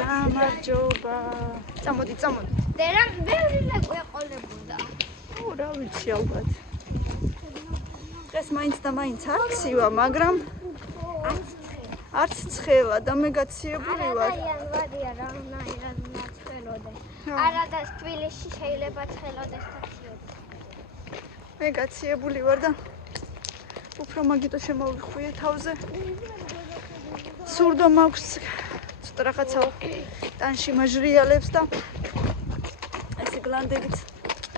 გამარჯობა. წამოდი. დერა ბევრი ლეკვია ყოლებოდა. რა ვიცი ალბათ. დღეს მაინც და მაინც არ ცივა, მაგრამ არც ცხელა და მე გაციებული ვარ. იანვარია რანაირად მაცხელოდე. არა და თბილისში შეიძლება ცხელოდეს და ციოდეს. მე გაციებული ვარ და უფრო მაგიტო შემოვიხვიე თავზე. სურდო მაქვს ცოტა რაღაცა ტანში მაჟრიალებს და ესე გლანდებით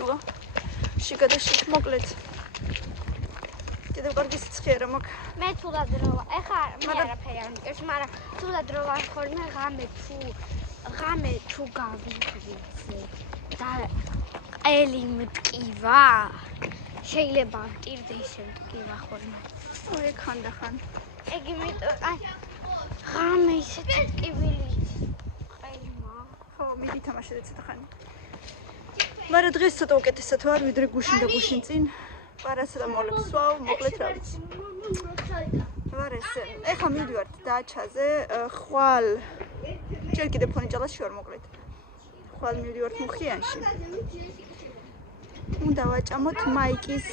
ვა შიგა და შიგ მოკლედ. კიდევ კარგი სიცხე არა მაქვს. მე თულად როვა. ეხლა მე არაფერი არ მიყევს, მაგრამ თულად როვა ხოლმე ღამე თუ გავიღვიძე და ყელი მტკივა. შეიძლება მტირდე ისე მტკივა ხოლმე. ой, ხანდახან. ეგ იმიტომ ღამე ისე მტკივილი ყელმა. ხო, მიდი თამაშეთ ცოტა ხანი. მაგრამ დღეს ცოტა უკეთესად ვარ, ვიდრე გუშინ და გუშინ წინ. პარასიტამოლებს ვსვავ, მოკლედ რა ვიცი. ვარ ესე. ეხლა მივიდივართ დაჩაზე, ხვალ. ჯერ კიდე ფონიჭალაში ვარ მოკლედ. ხვალ მივიდივართ მუხიანში. უნდა ვაჭამოთ მაიკის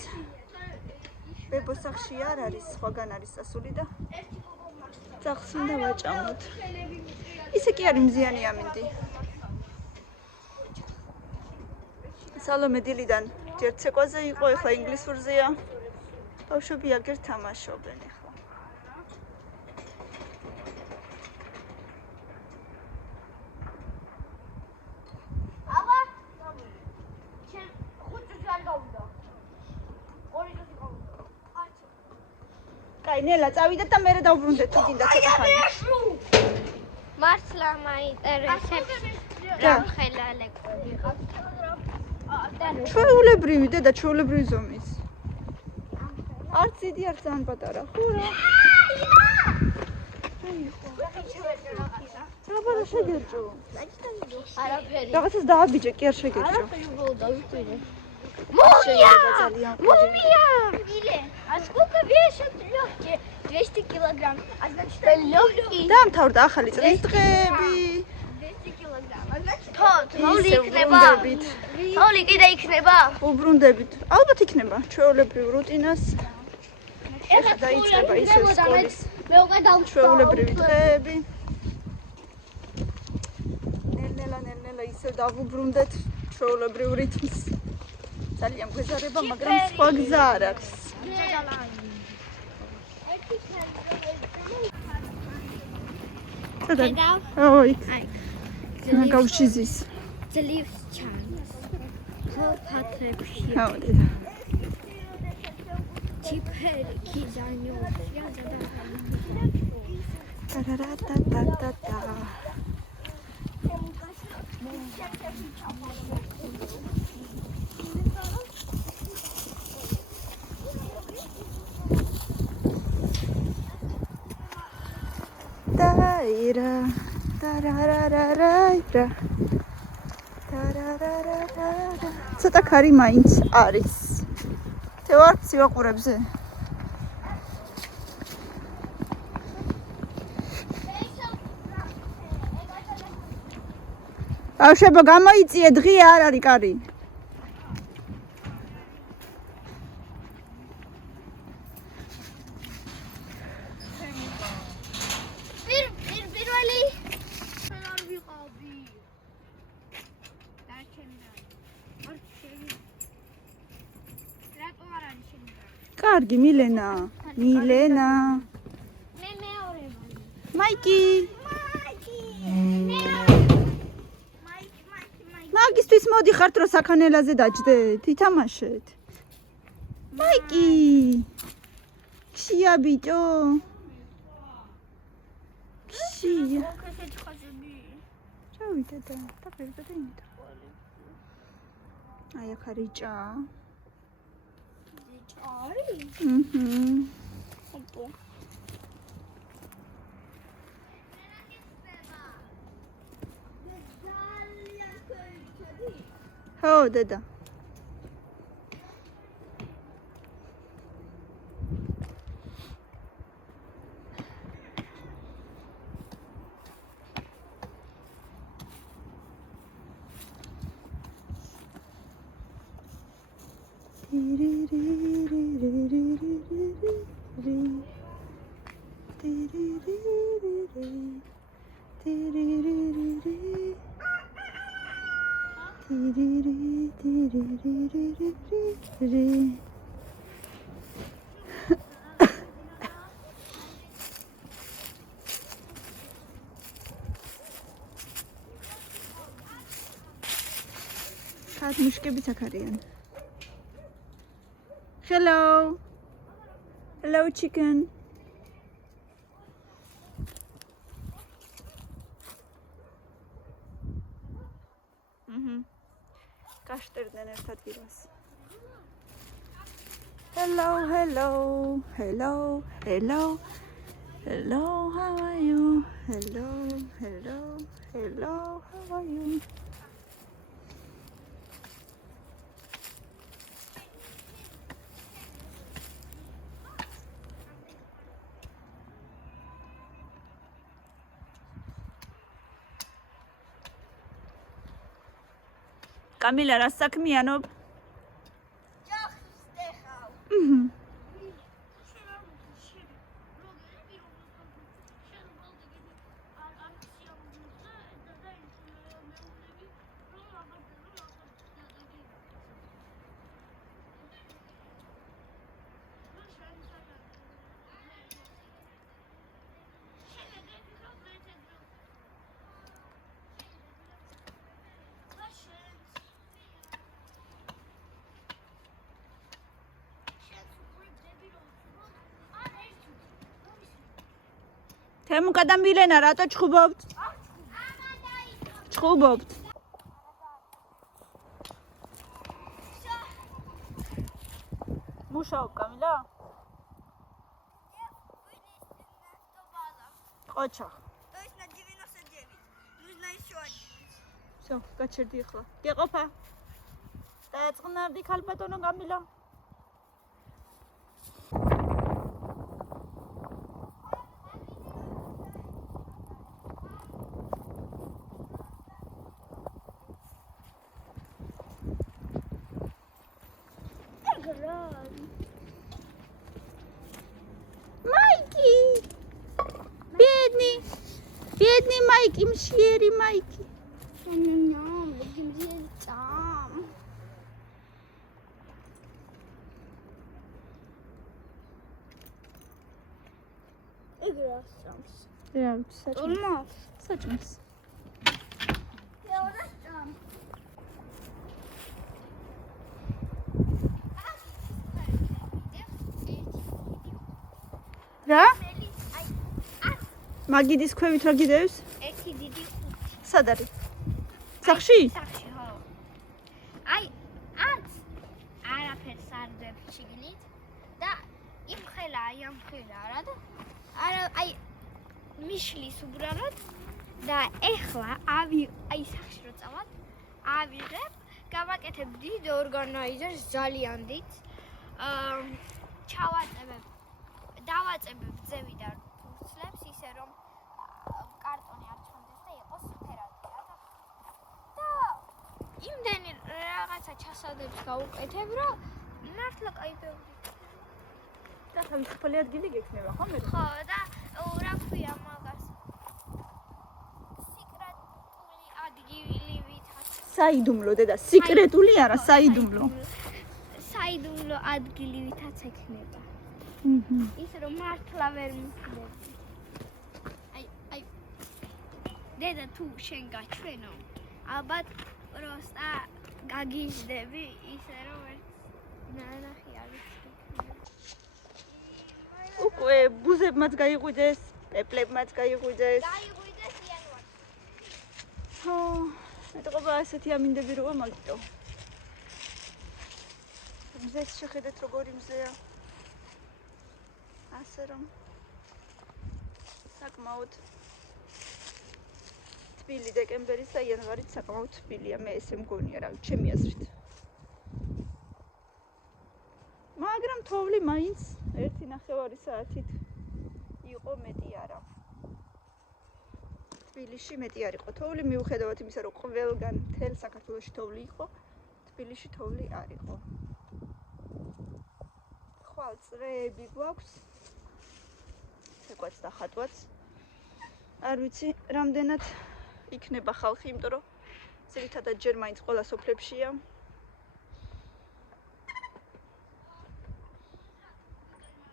ბებოსახში არ არის, სხვაგან არის სასული და ძაღლს უნდა ვაჭამოთ. ისე კი არის მზიანი ამინდი. სალომე დილიდან ჯერ ცეკვაზე იყო, ეხლა ინგლისურზეა. ბავშვები აგერ თამაშობენ ეხლა. აბა, შენ 5 წუთი არ გავიდა. 2 წუთი გავიდა. კაი, ნელა, წავიდეთ და მერე დავბრუნდეთ თუ გინდა ცოტა ხანი. მართლა მაინტერესებს რა ხელა ლეკვები ყავს. ჩვეულებრივი დედა, ჩვეულებრივი ზომის. არც დიდი, არც ძალიან პატარა. ხო რა. რა შეგერჯო? არაფერი. რაღაცას დააბიჯე, კი არ შეგერჯო. Мумия! Мумия! Или, а сколько весит легкий? 200 килограмм. А значит, легкий. დაამთავრდა ახალი წლის დღეები. 200 килограмм. А значит, თოვლი ისე იქნება. ვბრუნდებით. თოვლი კიდე იქნება. უბრუნდებით. ალბათ იქნება ჩვეულებრივ რუტინას. ეხლა დაიწყება ისე სკოლის მე უკვე დავშვა. ჩვეულებრივი დღეები. ნელ-ნელა ისე დავუბრუნდეთ ჩვეულებრივ რიტმს. ძალიან გვეზარება, მაგრამ სხვა გზა არ აქვს. ой, გავშიზის. ძლივს ჩანს. ფათრებში. გავდეთ. ჩიფერი ქიზანიოშია და ტარარატატატა. დაირა ტარარარარაირა ტარარარარა ცოტა ქარი მაინც არის թե ვარ სივაყურებზე ბავშვებო გამოიწიე დღე არ არის კარი კარგი მილენა მე მეორე ვარ მაიკი მაგისტვის მოდი ხართ რომ საქანელაზე დაჯდეთ ითამაშეთ მაიკი ქშია ბიჭო ქშია ჩავი დედა დაფერდა იმით აი აქ არის ჭა ოპო ხო დედა ხათ მუშკებიც აქ არიან. Hello. Hello chicken. Გაშტერდნენ ერთ ადგილას. Hello, hello. Hello, hello. Hello, how are you? Hello, hello. Hello, how are you? Camila, რა საქმიანობ? ჯახს დეხავ. თემუკა და მილენა რატო ჩხუბობთ? ჩხუბობთ. მუშაობ კამილა? ოჩახ. Точно 99. Нужно еще один. Всё, გაჩერდი ახლა. გეყოფა? დაეწყნარდი ქალბატონო კამილა? Майки! Бедный Майки, мшери Майки. Ням, будем там. Игра сам. რა ვიცი, Olmaz. საჭმელს. Ya uğraşacağım. რა? Ay, მაგიდის ქვევით რა გიდევს? ერთი დიდი ხუთი. სად არის? სახში? სახში, ხო. აი, არც არაფერს არ დებ შიგნით და იმ ხელა, აი ამ ხელა რა და არა, აი მიშლის უბრალოდ და ეხლა აი სახში რო წავალ, ავიღებ, გავაკეთებ დიდ ორგანიზერს ძალიან დიდ. ჩავაწევებ, დავაწებებ ძევიდან ფურცლებს ისე რომ კარტონი არ ჩონდეს და იყოს ფერადი რა და იმდენი რაღაცა ჩასადებს გავუკეთებ რომ მართლა кайფები. და თავისუფალი ადგილი გექნება ხო მე? ხო და რა ქვია მაგას? სიკრეტული ადგილი ვითაც. საიდუმლო დედა, სიკრეტული არა, საიდუმლო. საიდუმლო ადგილი ვითაც ექნება. ის რომ მართლა ვერ მიხდები. აი დედა თუ შენ გაჩვენო ალბათ პროსტა გაგიჟდები ისე რომ ერთ ნანახი არის. უკვე ბუზებმაც გაიღვიდეს, პეპლებმაც გაიღვიდეს. გაიღვიდეს იანვარში. ხო, მეტყობა ასეთი ამინდები როა მაგიტო. მზეს შეხედეთ როგორი მზეა. ასე რომ საკმაოდ თბილი დეკემბერის და იანვარიც საკმაოდ თბილია, მე ესე მგონია რა, ჩემი აზრით. მაგრამ თოვლი მაინც 1.5 საათით იყო მეტი არა. თბილისში მეტი არ იყო თოვლი, მიუხედავად იმისა, რომ ყველგან მთელ საქართველოში თოვლი იყო, თბილისში თოვლი არ იყო. წრეები გვაქვს. ცეკვაც და ხატვაც. არ ვიცი, რამდენად იქნება ხალხი, იმიტომ რომ ძირითადად ჯერ მაინც ყველა სოფლებშია.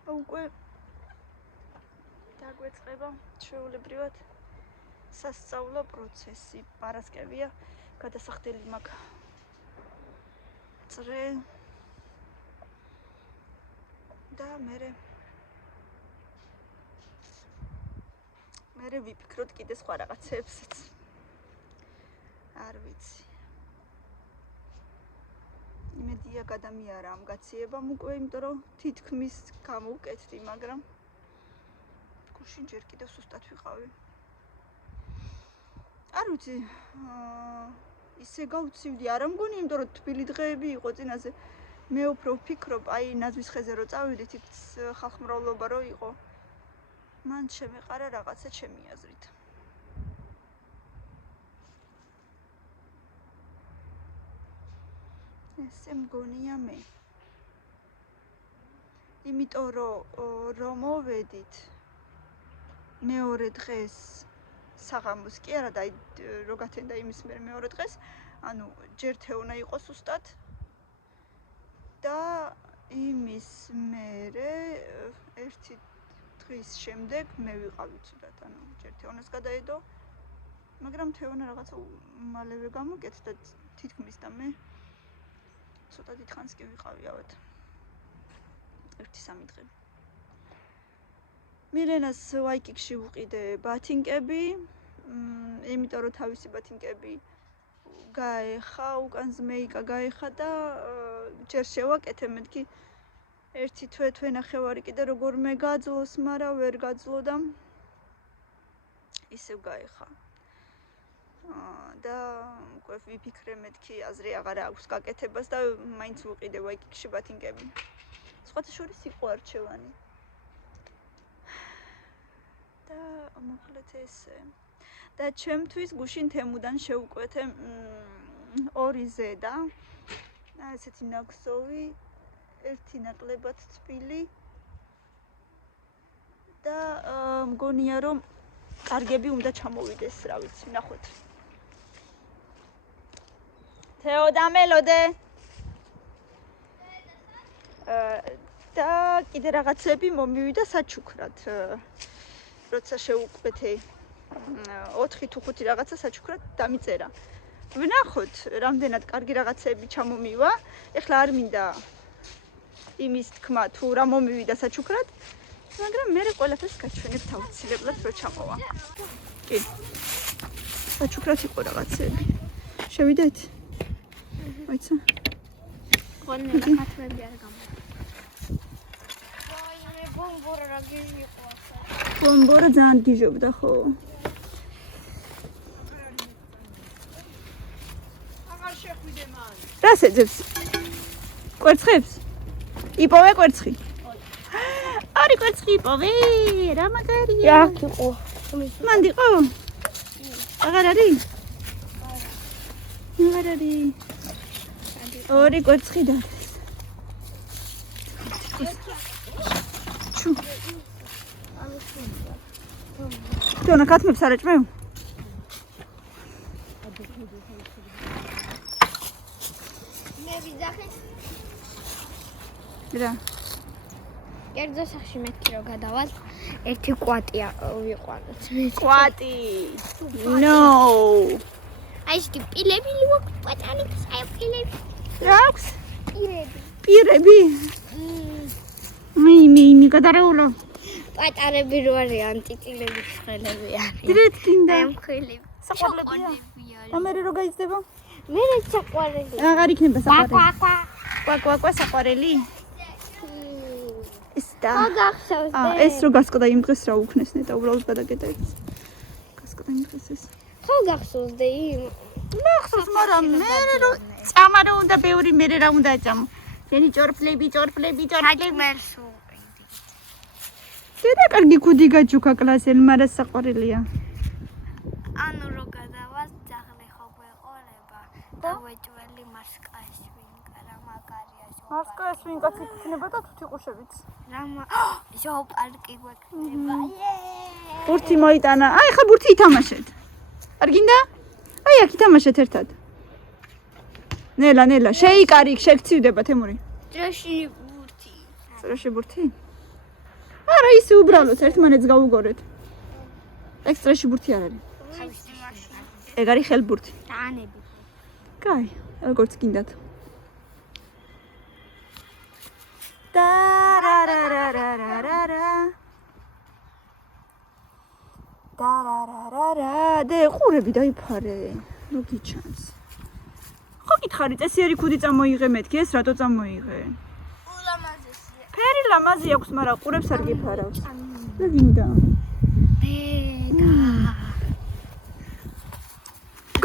უკვე დაგვეწყება ჩვეულებრივად სასწავლო პროცესი. პარასკევია, გადასახდელი მაქვს წრე და მე ვიფიქროთ კიდე სხვა რაღაცებსაც. არ ვიცი. იმედია გადამიარა ამ გაციებამ უკვე, იმიტომ რომ თითქმის გამოვკეთდი, მაგრამ გუშინ ჯერ კიდევ სუსტად ვიყავი. არ ვიცი, ისე გავცივდი, არა მგონი, იმიტომ რომ თბილი დღეები იყო წინაზე. მე უფრო ვფიქრობ, აი ნაზვის ხეზე რო წავიდით, იქ ხალხმრავლობა რო იყო. მან შემეყარა რაღაცა ჩემი აზრით. ესე მგონია მე. იმიტომ რომ მოვედით მეორე დღეს საღამოს კი არა და რო გათენდა იმის მეორე დღეს, ანუ ჯერ თეონა იყო სუსტად და იმის მერე ერთი დღის შემდეგ მე ვიყავი ცუდად, ანუ ჯერ თეონას გადაედო, მაგრამ თეონა რაღაცა მალევე გამოკეთდა თითქმის და მე ცოტა დიდხანს კი ვიყავი ავად. 1-3 დღე. მილენას ვაიკიკში ვუყიდე ბათინკები, იმიტომ რომ თავისი ბათინკები გაეხა, უკან ზმეიკა გაეხა და ჯერ შევაკეთე, მეთქი ერთი თვე-თვენახევარი კიდე როგორმე გაძლოს, მაგრამ ვერ გაძლო და ისევ გაეხა. და უკვე ვიფიქრე, მეთქი აზრი აღარა აქვს გაკეთებას და მაინც ვუყიდე ვაიკიკში ბათინკები. სხვათა შორის იყო არჩევანი. და მოკლედ ესე. და ჩემთვის გუშინ თემუდან შევუკვეთე 2 ზედა. ესეთი ნაგვსოვი, ერთი ნაკლებად თბილი და მგონია რომ კარგები უნდა ჩამოვიდეს, რა ვიცი, ნახოთ. თეო დამელოდე. და კიდე რაღაცები მომივიდა საჩუქრად. როცა შევუკვეთე 4 თუ 5 რაღაცა საჩუქრად დამიწერა. ვნახოთ, რამდენად კარგი რაღაცები ჩამომივა. ეხლა არ მინდა იმის თქმა თუ რა მომივიდა საჩუქრად, მაგრამ მე ყველაფერს გაჩვენებთ აუცილებლად რო ჩამოვა. კი. საჩუქრად იყო რაღაცები. შევიდეთ? აიცა. ხოლმე რა ხათმები არ გამო. ვაიმე, ბომბორა რა გიჟიყო ახლა. ბომბორა ძალიან გიჟობდა, ხო? აღარ შეხვიდე მან. რას ეძებს? კვერცხებს? იპოვე კვერცხი? არი კვერცხი იპოვე, რა მაგარია. აქ იყო. მანდ იყო? აღარ არის? აღარ არის. ორი კვერცხი დადეს. ჩუ. თონა კათმებს არ ეჭმევ? მე ვიძახე. რა? კერძო სახში მეთქი რომ გადავალ, ერთი კვატია ვიყვანოთ. კვატი. No. აი ეს პილები ლუქ პატარებს, აი პილები. რა აქვს? პირები. პირები? მე გადარეულო. პატარები რო არიან, ტიტილები ცხელები არიან. დრეთ გინდა. აი მხილები. საყვარლებია. და მე რო გაიზდება? მე საყვარელი. აღარ იქნება საყვარელი. კვაკვა. საყვარელი? ეს და. გახსოვს. ეს რო გასკდა იმ დღეს რა უქნესნე და უბრალოდ გადაგედა ის. გასკდა იმ დღეს ეს. ხო გახსოვსდი? მახსოვს, მაგრამ მე რო წამა რო უნდა ბევრი მე რა უნდა ეწამო. შენი ჭორფლები. მერსუ. დედა კარგი ქუდი გაჩუქა კლასელ, მაგრამ საყვარელია. ანუ რო გადავალ ძაღლი ხო გვეყოლება და ვეჭველი მასკაში ვინკარა, მაგარია მარსკას ვინ კაცი იქნება და თუთიყუშებით. რამა ზოოპარკი გვექნება. ბურთი მოიტანა. აი ხა ბურთი ითამაშეთ. არ გინდა? აი აქ ითამაშეთ ერთად. ნელა, შეიკარი, შეგცივდება თემური. დროში ბურთი. დროში ბურთი? არა, ისე უბრალოდ ერთმანეთს გაუგორეთ. ექსტრაში ბურთი არ არის. ეგ არის ხელბურთი. დაანები. კაი, როგორც გინდათ. და რა რა რა რა რა რა რა. და რა რა რა რა. და ყურები დაიფარე. ნუ გიჩანს. ხო გითხარი, წესიერი ქუდი წამოიღე მეთქი, ეს რატო წამოიღე? ულამაზესია. ფერი ლამაზი აქვს, მაგრამ ყურებს არ გიფარავს. და გინდა.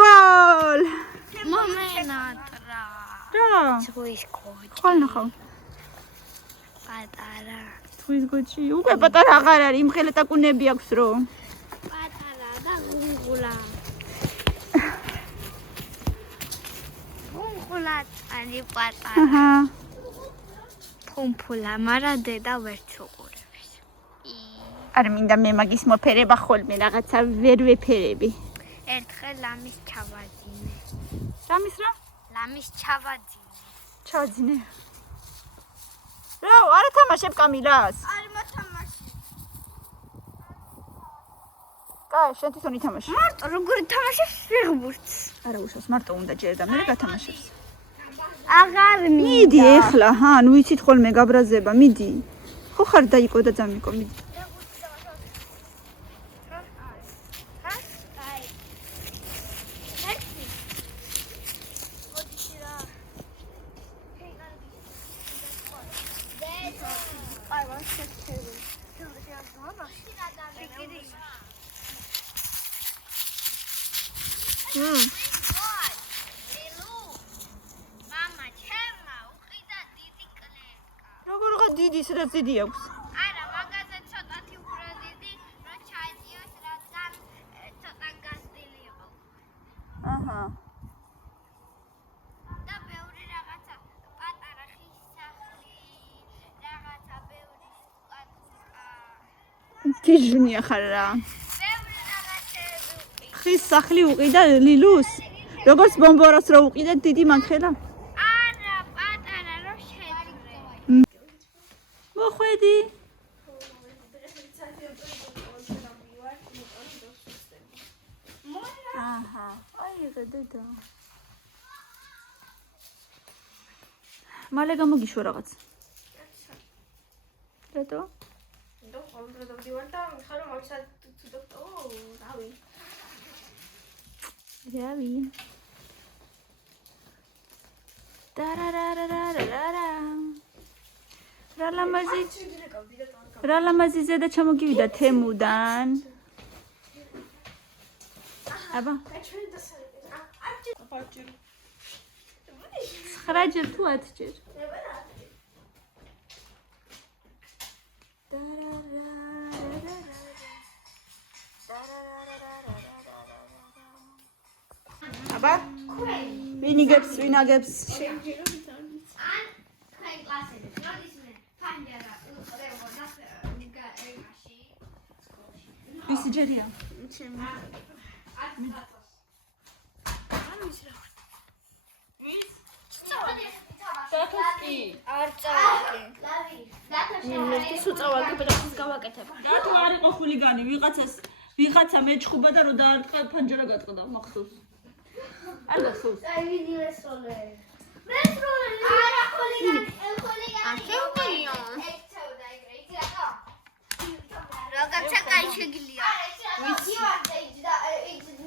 გოლ! მომენატრა. რა? ზღვის კოჭი. ხვალ ნახავ. პატარა. ზღვის კოჭი. უკვე პატარა აღარ არის, იმხელა ტაკუნები აქვს რო. პატარა და გუგულა. გუგულა ანი პატარა. აჰა. ფუმფულა, მარა დედა ვერ ჩუყურებს. არ მინდა მე მაგის მოფერება ხოლმე რაღაცა ვერ ვეფერები. ერთხელ ლამის ჩავაძინე. რამის რა? ლამის ჩავაძინე. ჩაძინე. რა, არ ათამაშებ კამილას? არ მოთამაშე. კაი, შენ თვითონ ითამაშე. მარტო როგორ თამაშობს ფეხბურთს? არა უშავს, მარტო უნდა ჯერდა, მე გათამაშებს. აღარ მიდი ეხლა, ჰა, ნუ იცით ხოლმე გაბრაზება, მიდი. ხო ხარ დაიკო და ძამიკო, მიდი. როგორღა დიდი, სადაც დიდი აქვს. არა, მაგაზე ცოტათი უფრო დიდი, რომ ჩაეწიოს, რადგან ცოტა გასდილი იყო. აჰა. და ბევრი რაღაცა, პატარა ხის სახლი, რაღაცა ბევრი სკატულკა. გიჟვნია ხარ რა. ბევრი რაღაცები. ხის სახლი უყიდა ლილუს. როგორც ბომბორას რო უყიდეთ დიდი მანხელა. არა, პატარა რომ შეძრე. მოხვედი. აჰა, აიღე დედა. მალე გამოგიშვა რაღაც. რატო? რავი. დარარარარარარა. რა ლამაზი ზედა ჩამოგივიდა თემუდან. აბა. 9 ჯერ თუ 10 ჯერ. აბა. ვინ იგებს, ვინ აგებს? ან თქვენ კლასებში როდისმე ფანჯარა უყრებოდა ეგაში ვისი ჯერია? რატო არ იყო ხულიგანი? ვიღაცა მეჩხუბა და რო დაარტყა ფანჯარა გატყდა მახსოვს. არ გახსოვს? აი ვიდიესოლე არა ხულიგანი ახეუგია ექცეოდა ეგრე იცი რატო რაღაცა კაი შეგილია ვიცი და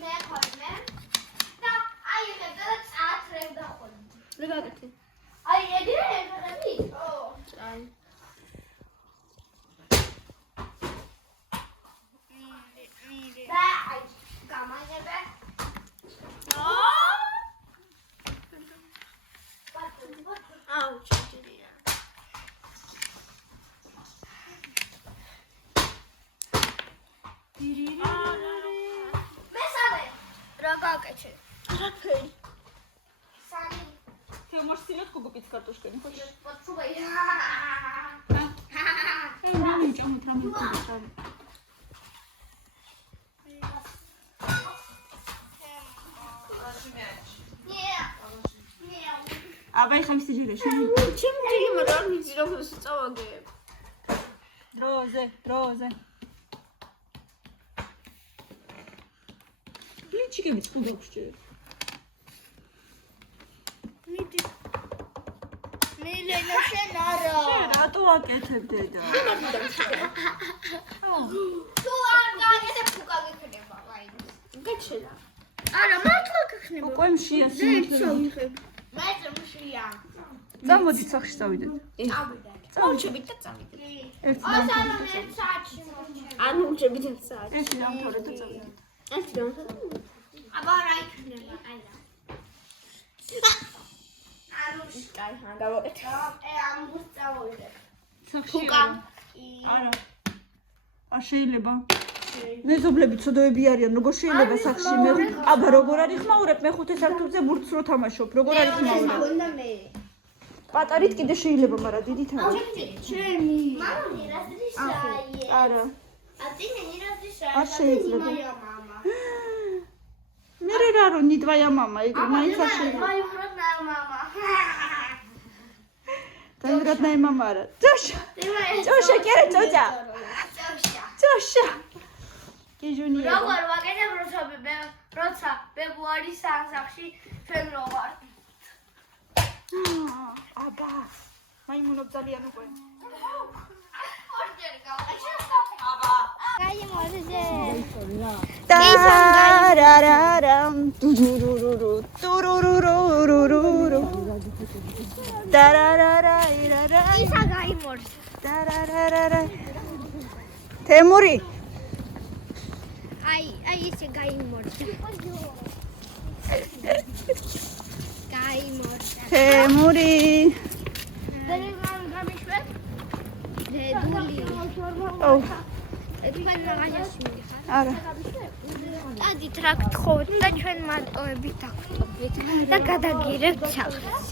მე ხოლმე და აი მე და წაათრევდა ხოლმე რა გაკეთე? აი ეგრე ეგრე ო აი და აი გამაგებე აუ ჩიჭირია მესამე რა გაკეთე? არაფერი. სამი. Ты можешь селедку купить с картошкой, не хочешь? Почувай. აბა ეხა მის ჯერეში. ჩემ ჯერმა რა ვიცი როგორც წავაგებ. დროზე. ბლიჩიკები წყუდობს ჯერ. მილენა შენ არა. შენ რატო აკეთებ დედა? თუ არ გააკეთებ თუ გაგექნება ვაინს. გეჩედა. არა მართლა გექნება. უკვე მშია მე მშია. წამოდით სახში წავიდეთ. წავიდეთ. წავიდეთ და წავიდეთ. ერთი ასალონ ერთ საათში მოჩერდა. ანუ უჩებით ერთ საათში. ერთი დამთავრე და წავიდეთ. ერთი დამთავრე. აბა რა იქნება? აი რა. კაი, დავაკეთე. ამბოს წავიდე. სახში. არა. არ შეიძლება. მეზობლები ცოდოები არიან, როგორ შეიძლება სახში მე აბა როგორ არის ხმაურებ მეხუთე სართულზე ბურთს რო თამაშობ, როგორ არის ხმაურებ? გონდა მე. პატარით კიდე შეიძლება, მაგრამ დიდით არა. ჩემი. მამი რაზრისაიე. არა. ატინე რაზრისაიე. არ შეიძლება. მე რა რო ნიდვაია мама, ეგრე მაინც არ შეიძლება. მაი ვროდნაი мама. დაირადნაი мама არა. ჯოშა, კერე ჯოჯა. ჯოშა. გეჟუნია. როგორ ვაკეთებ როცა ფებრუარის სასახში ჩვენ რო ვარ. აბა. მაიმუნობ ძალიან უკვე. ორჯერ გავაშა. აბა. გაიმოძე. Tarararam, turururu, turururu, tarararairara. ისა გაიმორს. Tarararara. Temuri. აი ისე გაიმორს. გაიმორს. Temuri. დედამ გამიშვებ? დედული. Oh, თქვენ რაღაცას მიხარ? არა. დადით რა გთხოვთ და ჩვენ მარტოებით დაგხტობთ და გადაგირებთ სახლს.